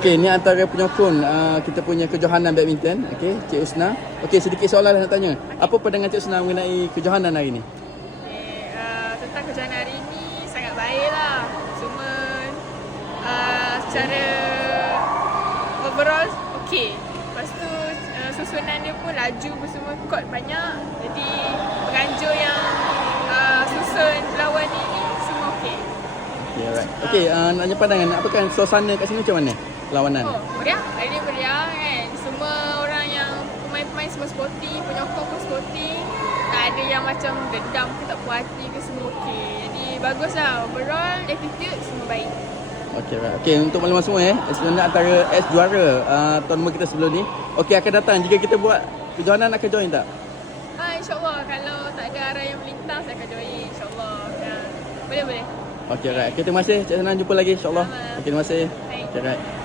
Okey, ni antara penyokong kita punya kejohanan badminton. Okey, Cik Husna. Okey, sedikit soalan nak tanya. Apa pandangan Cik Husna mengenai kejohanan hari ni? Tentang kejohanan hari ni sangat baiklah. Cuma secara overall okey. Lepas tu susunan dia pun laju semua court banyak. Jadi penganjur yang susun lawan ni semua okey. Okay, alright. Okey, nak tanya pandangan. Apakah suasana kat sini macam mana? Lawanan. Oh, meriah. Hari ni meriah kan. Semua orang yang pemain-pemain semua sporty, penyokong pun sporty. Tak ada yang macam dendam ke tak puas hati ke, semua okey. Jadi baguslah. Overall attitude semua baik. Okey, right. Okey, untuk maklumat semua sebenarnya antara ex juara tournament kita sebelum ni. Okey, akan datang jika kita buat kejohanan akan join tak? InsyaAllah kalau tak ada arah yang melintas saya akan join insyaAllah. Ya. Boleh. Okey, right. Okay, terima kasih Cik Husna, jumpa lagi insyaAllah. Sama. Okey, terima kasih. Baik. Okey, right.